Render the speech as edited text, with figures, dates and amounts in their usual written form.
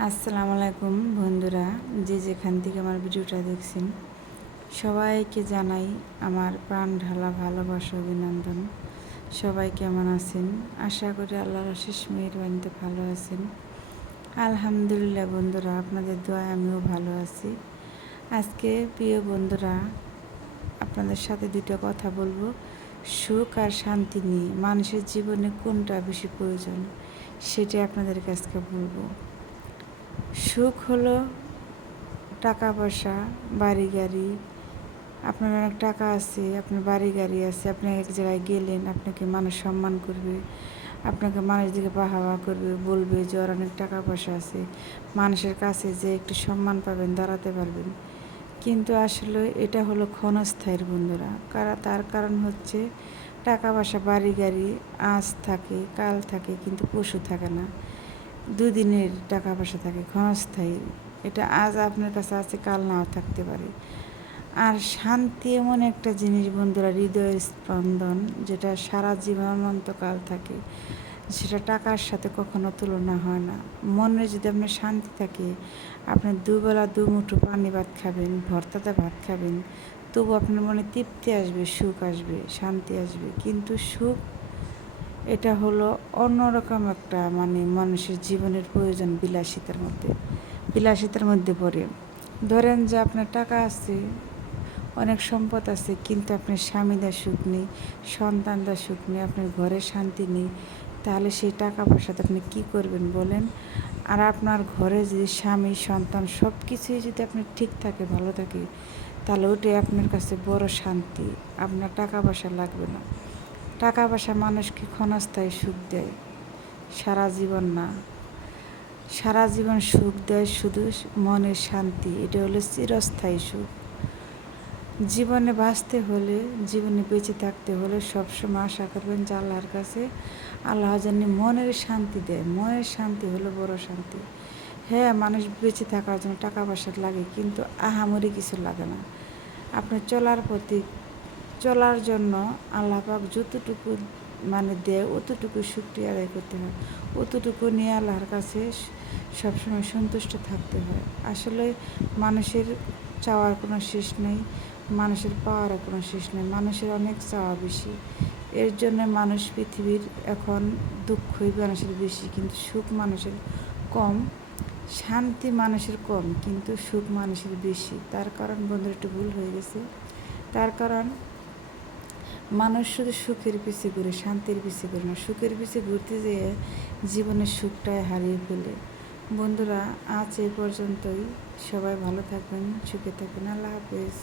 আসসালামু আলাইকুম বন্ধুরা, যে যেখান থেকে আমার ভিডিওটা দেখছেন সবাইকে জানাই আমার প্রাণ ঢালা ভালোবাসা অভিনন্দন। সবাই কেমন আছেন? আশা করি আল্লাহর অশেষ মেহেরবানিতে ভালো আছেন। আলহামদুলিল্লাহ বন্ধুরা, আপনাদের দোয়ায় আমিও ভালো আছি। আজকে প্রিয় বন্ধুরা, আপনাদের সাথে দুটো কথা বলবো সুখ আর শান্তি নিয়ে। মানুষের জীবনে কোনটা বেশি প্রয়োজন সেটা আপনাদের কাছে বলবো। সুখ হলো টাকা পয়সা, বাড়ি গাড়ি। আপনার অনেক টাকা আছে, আপনার বাড়ি গাড়ি আছে, আপনি এক জায়গায় গেলেন, আপনাকে মানুষ সম্মান করবে, আপনাকে মানুষ দিকে বাহাবা করবে, বলবে যে ওর অনেক টাকা পয়সা আছে। মানুষের কাছে যে একটু সম্মান পাবেন, দাঁড়াতে পারবেন। কিন্তু আসলে এটা হলো ক্ষণস্থায়ীর বন্ধুরা। তার কারণ হচ্ছে টাকা পয়সা, বাড়ি গাড়ি আজ থাকে, কাল থাকে, কিন্তু পশু থাকে না। দুদিনের টাকা পয়সা থাকে, ক্ষণস্থায়ী। এটা আজ আপনার কাছে আছে, কাল নাও থাকতে পারে। আর শান্তি এমন একটা জিনিস বন্ধুরা, হৃদয়ের স্পন্দন, যেটা সারা জীবন অনন্তকাল থাকে। সেটা টাকার সাথে কখনো তুলনা হয় না। মনে যদি আপনার শান্তি থাকে, আপনি দুবেলা দুমুঠো পানি ভাত খাবেন, ভর্তাতে ভাত খাবেন, তবু আপনার মনে তৃপ্তি আসবে, সুখ আসবে, শান্তি আসবে। কিন্তু সুখ এটা হলো অন্যরকম একটা মানুষের জীবনের প্রয়োজন। বিলাসিতার মধ্যে পড়ে। ধরেন যে আপনার টাকা আছে, অনেক সম্পদ আছে, কিন্তু আপনার স্বামীদের সুখ নেই, সন্তানদের সুখ নেই, আপনার ঘরে শান্তি নেই, তাহলে সেই টাকা পয়সাতে আপনি কী করবেন বলেন? আর আপনার ঘরে যদি স্বামী, সন্তান সব কিছুই যদি আপনার ঠিক থাকে, ভালো থাকে, তাহলে ওটাই আপনার কাছে বড় শান্তি। আপনার টাকা পয়সা লাগবে না। টাকা পয়সা মানুষকে ক্ষণস্থায়ী সুখ দেয়, সারা জীবন না। সারা জীবন সুখ দেয় শুধু মনের শান্তি, এটা হলো চিরস্থায়ী সুখ। জীবনে বাঁচতে হলে, জীবনে বেঁচে থাকতে হলে সবসময় আশা করবেন যে আল্লাহর কাছে আল্লাহ যেন মনের শান্তি দেয়। মনের শান্তি হলো বড় শান্তি। হ্যাঁ, মানুষ বেঁচে থাকার জন্য টাকা পয়সা লাগে, কিন্তু আহামরি কিছু লাগে না। আপনি চলার জন্য আল্লাহ পাক যতটুকু দেয়, অতটুকু শুকরিয়া আদায় করতে হয়। অতটুকু নিয়ে আল্লাহর কাছে সবসময় সন্তুষ্ট থাকতে হয়। আসলে মানুষের চাওয়ার কোনো শেষ নেই, মানুষের পাওয়ারও কোনো শেষ নেই। মানুষের অনেক চাওয়া বেশি। এর জন্য মানুষ পৃথিবীর এখন দুঃখই মানুষের বেশি, কিন্তু সুখ মানুষের কম। শান্তি মানুষের কম, কিন্তু সুখ মানুষের বেশি। তার কারণ বন্ধুর একটু ভুল হয়ে গেছে। তার কারণ মানুষ শুধু সুখের পিছে ঘুরে, শান্তির পিছে ঘুরে না। সুখের পিছে ঘুরতে যেয়ে জীবনের সুখটাই হারিয়ে ফেলে। বন্ধুরা, আজ এই পর্যন্তই। সবাই ভালো থাকবেন, সুখে থাকবেন। আল্লাহ হাফেজ।